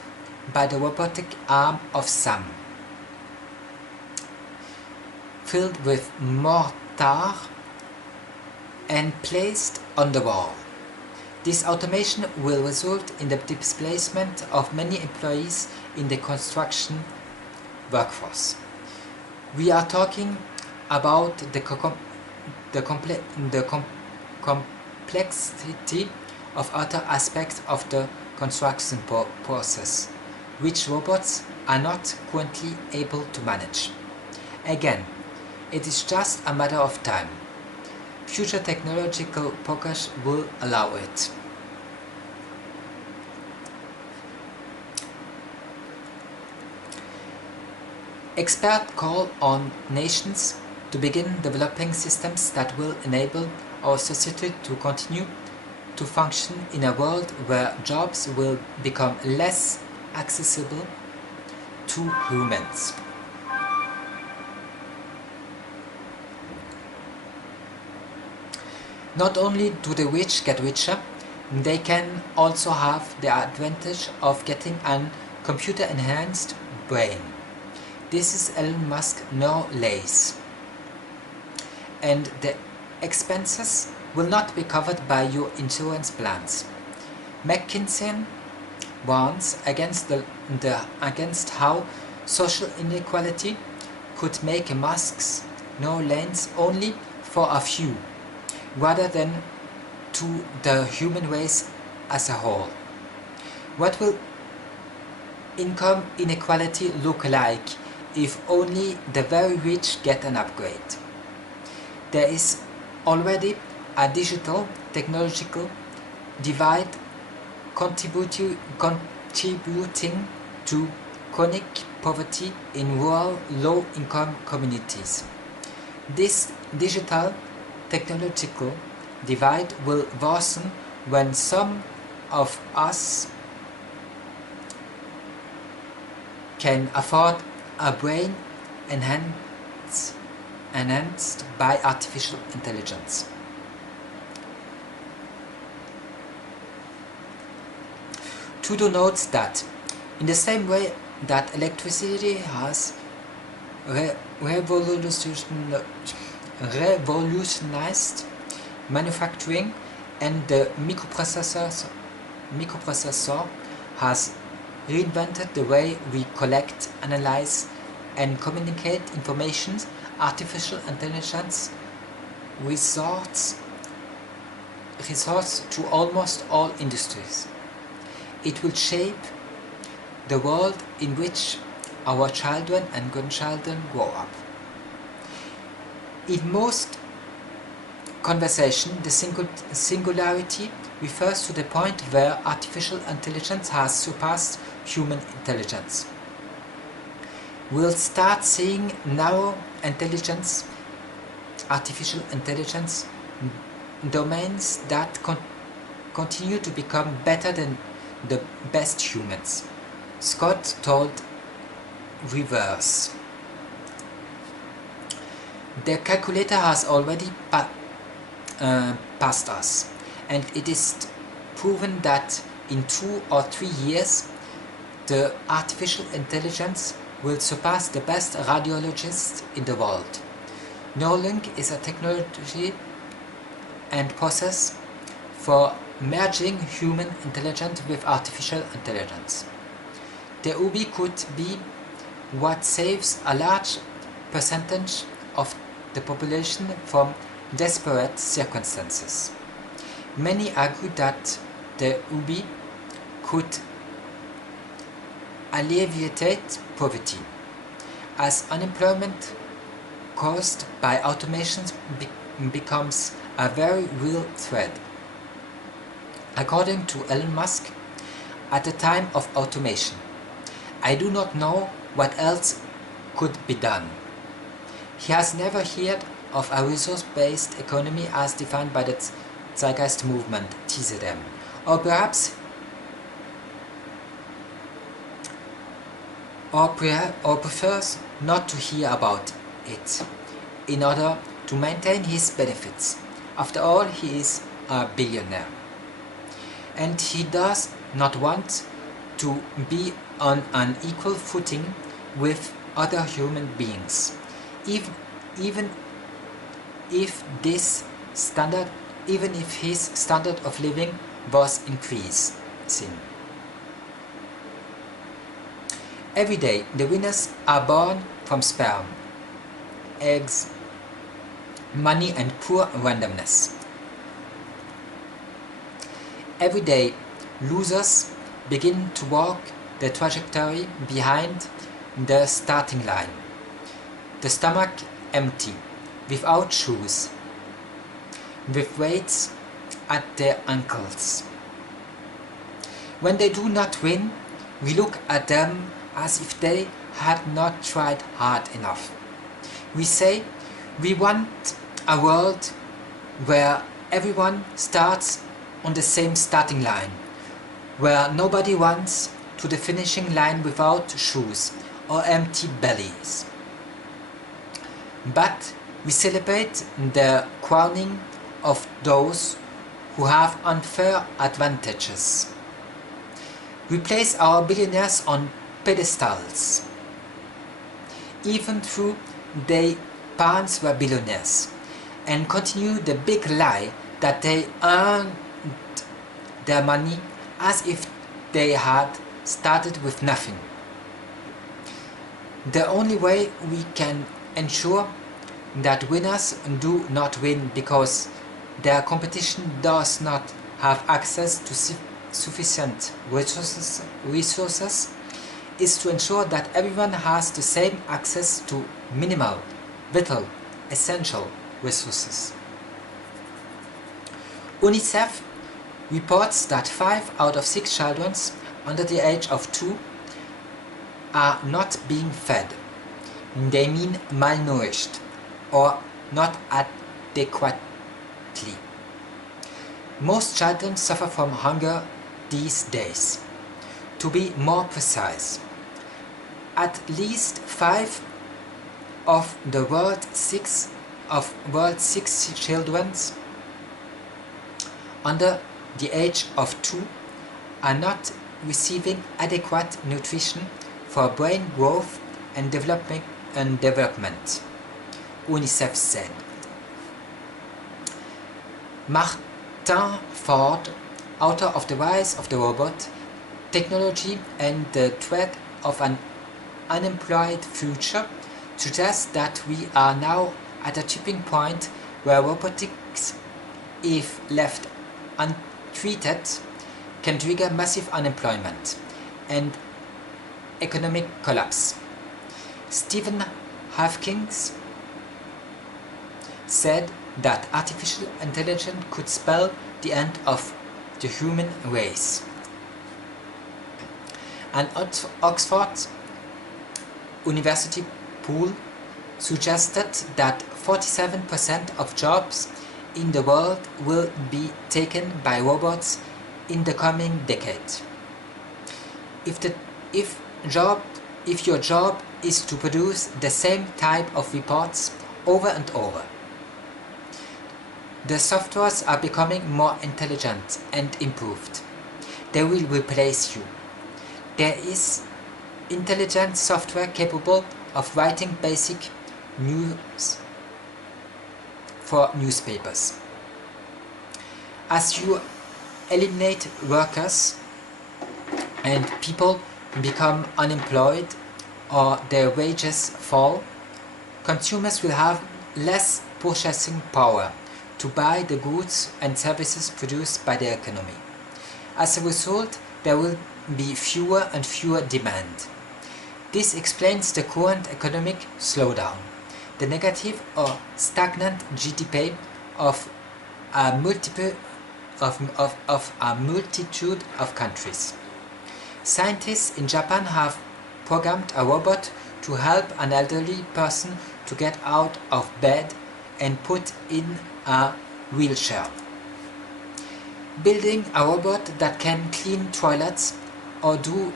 by the robotic arm of Sam, filled with mortar and placed on the wall. This automation will result in the displacement of many employees in the construction workforce. We are talking about the complexity of other aspects of the construction process, which robots are not currently able to manage. Again, it is just a matter of time. Future technological progress will allow it. Experts call on nations to begin developing systems that will enable our society to continue to function in a world where jobs will become less accessible to humans. Not only do the rich get richer, they can also have the advantage of getting a computer-enhanced brain. This is Elon Musk's knowledge, and the expenses will not be covered by your insurance plans. McKinsey warns against how social inequality could make Musk's knowledge only for a few, rather than to the human race as a whole. What will income inequality look like if only the very rich get an upgrade? There is already a digital technological divide contributing to chronic poverty in rural low-income communities. This digital technological divide will worsen when some of us can afford a brain enhanced by artificial intelligence. Trudeau notes that, in the same way that electricity has revolutionized manufacturing and the microprocessor has reinvented the way we collect, analyze, and communicate information, artificial intelligence resorts to almost all industries. It will shape the world in which our children and grandchildren grow up. In most conversation, the singularity refers to the point where artificial intelligence has surpassed human intelligence. We'll start seeing narrow intelligence, artificial intelligence domains that continue to become better than the best humans. Scott told Rivers. The calculator has already passed us, and it is proven that in 2 or 3 years the artificial intelligence will surpass the best radiologists in the world. Neuralink is a technology and process for merging human intelligence with artificial intelligence. The UBI could be what saves a large percentage of the population from desperate circumstances. Many argue that the UBI could alleviate poverty, as unemployment caused by automation becomes a very real threat. According to Elon Musk, at the time of automation, I do not know what else could be done. He has never heard of a resource-based economy as defined by the Zeitgeist movement, TZM, or perhaps or prefers not to hear about it in order to maintain his benefits. After all, he is a billionaire, and he does not want to be on an equal footing with other human beings, even if his standard of living was increasing. Every day, the winners are born from sperm, eggs, money, and pure randomness. Every day, losers begin to walk the trajectory behind the starting line, the stomach empty, without shoes, with weights at their ankles. When they do not win, we look at them as if they had not tried hard enough. We say we want a world where everyone starts on the same starting line, where nobody runs to the finishing line without shoes or empty bellies. But we celebrate the crowning of those who have unfair advantages. We place our billionaires on pedestals, even though their parents were billionaires, and continue the big lie that they earned their money as if they had started with nothing. The only way we can ensure that winners do not win because their competition does not have access to sufficient resources is to ensure that everyone has the same access to minimal, vital, essential resources. UNICEF reports that 5 out of 6 children under the age of 2 are not being fed. They mean malnourished or not adequately. Most children suffer from hunger these days. To be more precise, at least 5 of the world's 6 children under the age of 2 are not receiving adequate nutrition for brain growth and development, UNICEF said. Martin Ford, author of The Rise of the Robot, Technology and the Threat of an Unemployed Future, suggests that we are now at a tipping point where robotics, if left untreated, can trigger massive unemployment and economic collapse. Stephen Hawking said that artificial intelligence could spell the end of the human race. An Oxford University poll suggested that 47% of jobs in the world will be taken by robots in the coming decade. If your job is to produce the same type of reports over and over, the softwares are becoming more intelligent and improved. They will replace you. There is intelligent software capable of writing basic news for newspapers. As you eliminate workers and people become unemployed or their wages fall, consumers will have less purchasing power to to buy the goods and services produced by the economy. As a result, there will be fewer and fewer demand. This explains the current economic slowdown, the negative or stagnant GDP of a multitude of countries. Scientists in Japan have programmed a robot to help an elderly person to get out of bed and put in a wheelchair. Building a robot that can clean toilets or do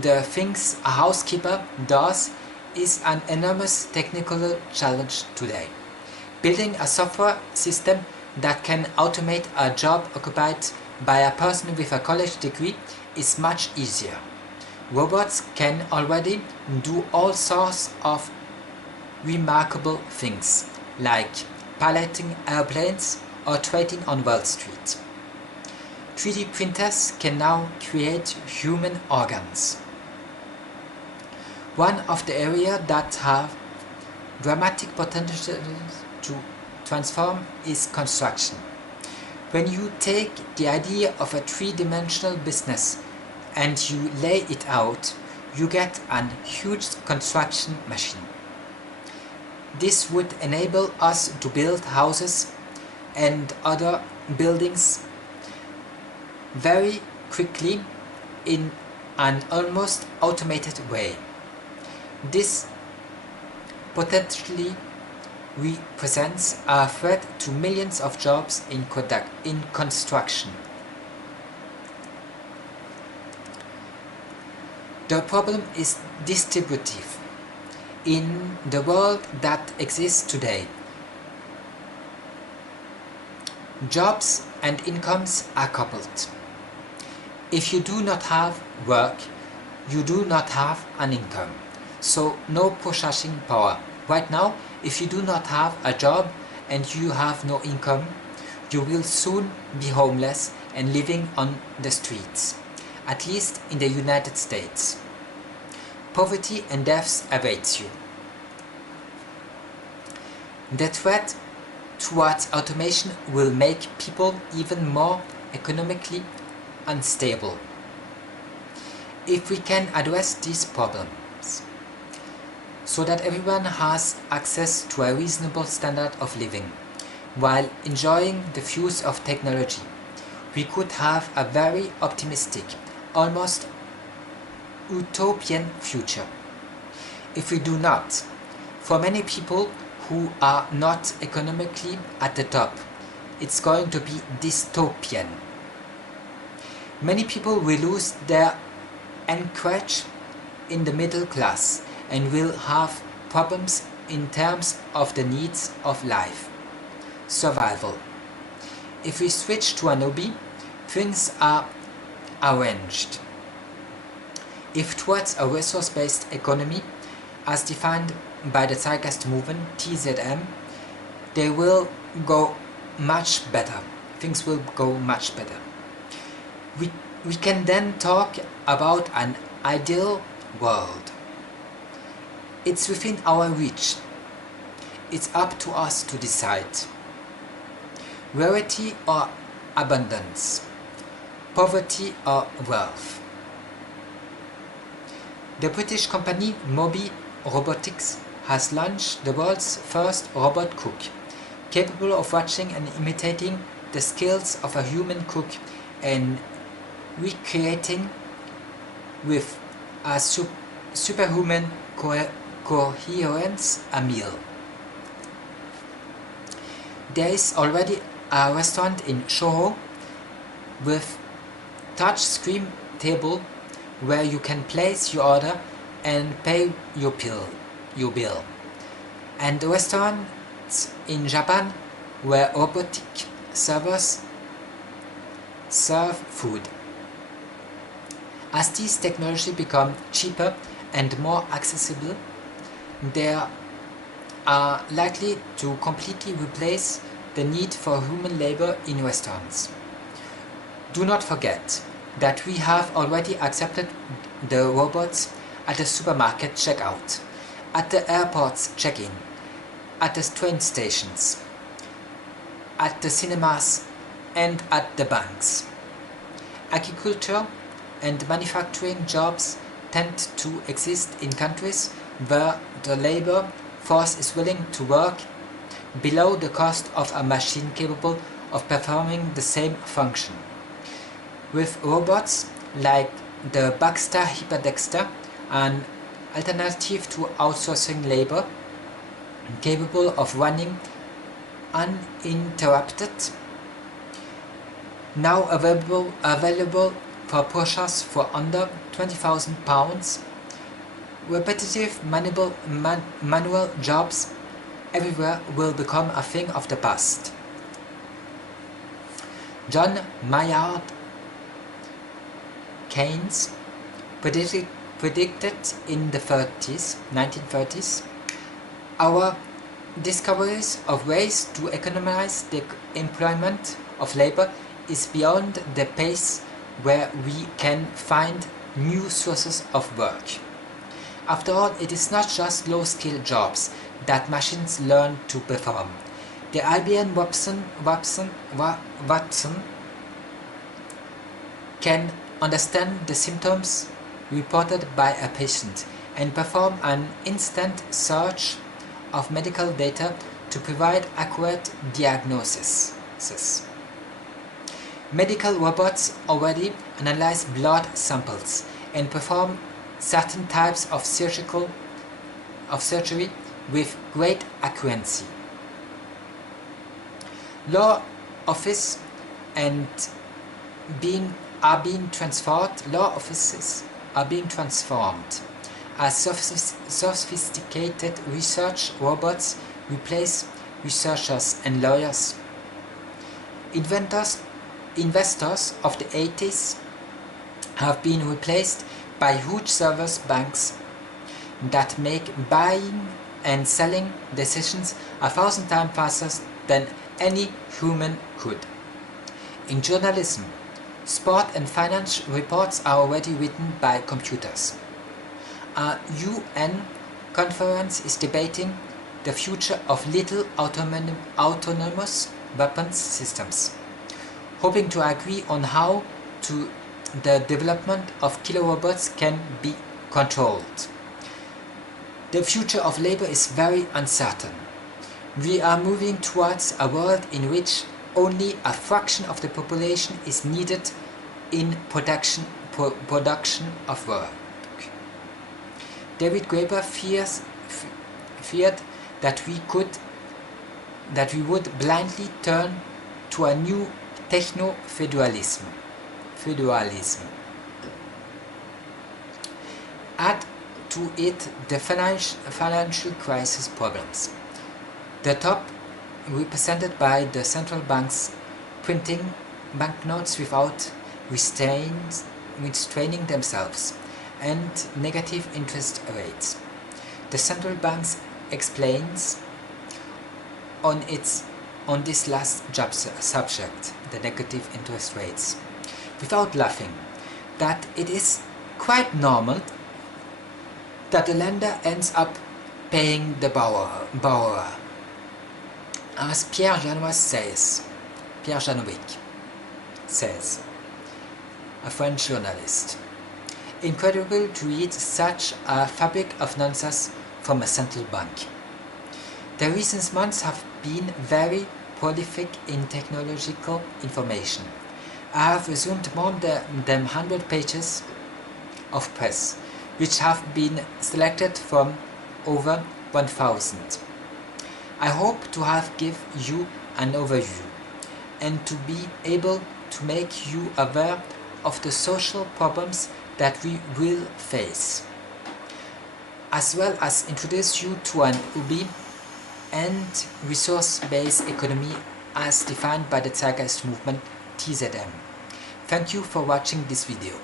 the things a housekeeper does is an enormous technical challenge today. Building a software system that can automate a job occupied by a person with a college degree is much easier. Robots can already do all sorts of remarkable things, like piloting airplanes or trading on Wall Street. 3D printers can now create human organs. One of the areas that have dramatic potential to transform is construction. When you take the idea of a three-dimensional business and you lay it out, you get a huge construction machine. This would enable us to build houses and other buildings very quickly in an almost automated way. This potentially represents a threat to millions of jobs in construction. The problem is distributive. In the world that exists today, jobs and incomes are coupled. If you do not have work, you do not have an income, so no purchasing power. Right now, if you do not have a job and you have no income, you will soon be homeless and living on the streets, at least in the United States. Poverty and death awaits you. The threat towards automation will make people even more economically unstable. If we can address these problems so that everyone has access to a reasonable standard of living while enjoying the fruits of technology, we could have a very optimistic, almost utopian future. If we do not, for many people who are not economically at the top, it's going to be dystopian. Many people will lose their anchorage in the middle class and will have problems in terms of the needs of life. Survival. If we switch to an hobby, things are arranged. If towards a resource-based economy, as defined by the Zeitgeist movement, TZM, they will go much better. Things will go much better. We can then talk about an ideal world. It's within our reach. It's up to us to decide. Rarity or abundance, poverty or wealth. The British company Moby Robotics has launched the world's first robot cook, capable of watching and imitating the skills of a human cook and recreating with a superhuman coherence a meal. There is already a restaurant in Soho with touch-screen table where you can place your order and pay your bill. And restaurants in Japan where robotic servers serve food. As these technologies become cheaper and more accessible, they are likely to completely replace the need for human labor in restaurants. Do not forget that we have already accepted the robots at the supermarket checkout, at the airport's check-in, at the train stations, at the cinemas, and at the banks. Agriculture and manufacturing jobs tend to exist in countries where the labor force is willing to work below the cost of a machine capable of performing the same function. With robots like the Baxter Hyperdexter, an alternative to outsourcing labor, capable of running uninterrupted, now available for purchase for under £20,000, repetitive manual jobs everywhere will become a thing of the past. John Maynard Keynes predicted in the 1930s, our discoveries of ways to economize the employment of labor is beyond the pace where we can find new sources of work. After all, it is not just low-skilled jobs that machines learn to perform. The IBM Watson can understand the symptoms reported by a patient and perform an instant search of medical data to provide accurate diagnosis. Medical robots already analyze blood samples and perform certain types of surgery with great accuracy. Law offices are being transformed as sophisticated research robots replace researchers and lawyers. Investors of the 80s have been replaced by huge service banks that make buying and selling decisions 1,000 times faster than any human could. In journalism, sport and finance reports are already written by computers. A UN conference is debating the future of little autonomous weapons systems, hoping to agree on how the development of killer robots can be controlled. The future of labor is very uncertain. We are moving towards a world in which only a fraction of the population is needed in production of work. David Graeber feared that we would blindly turn to a new techno-feudalism. Add to it the financial crisis problems. The top, represented by the central banks printing banknotes without restraining themselves, and negative interest rates. The central banks explains on this last subject, the negative interest rates, without laughing, that it is quite normal that the lender ends up paying the borrower. As Pierre Janouic says, a French journalist. Incredible to read such a fabric of nonsense from a central bank. The recent months have been very prolific in technological information. I have resumed more than 100 pages of press, which have been selected from over 1,000. I hope to have given you an overview and to be able to make you aware of the social problems that we will face, as well as introduce you to an UBI and resource-based economy as defined by the Zeitgeist movement, TZM. Thank you for watching this video.